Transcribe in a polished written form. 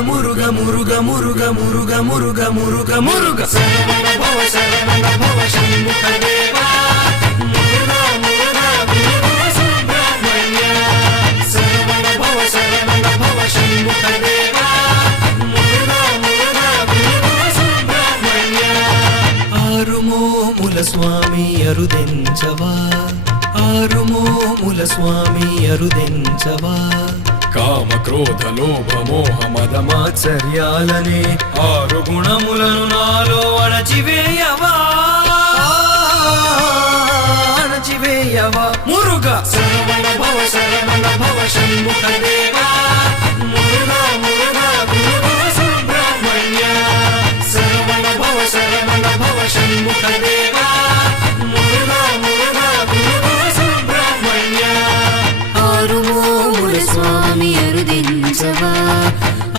మురుగ మురుగ మురుగ మురుగ మురుగ మురుగ మురుగ శరవణ భవ శంభుక దేవా మురుగ మురుగ మురుగ సుబ్రహ్మణ్య శరవణ భవ శంభుక దేవా మురుగ మురుగ మురుగ సుబ్రహ్మణ్య ఆరుమోముల స్వామి అరుదెంచవా ఆరుమోముల స్వామి అరుదెంచవా కామ క్రోధ లోభ మోహ మద మాత్సర్యాలనే ఆరు గుణములను నాలో అణచివేయవా అణచివేయవా మురుగ శరవణ భవ శంభుక దేవా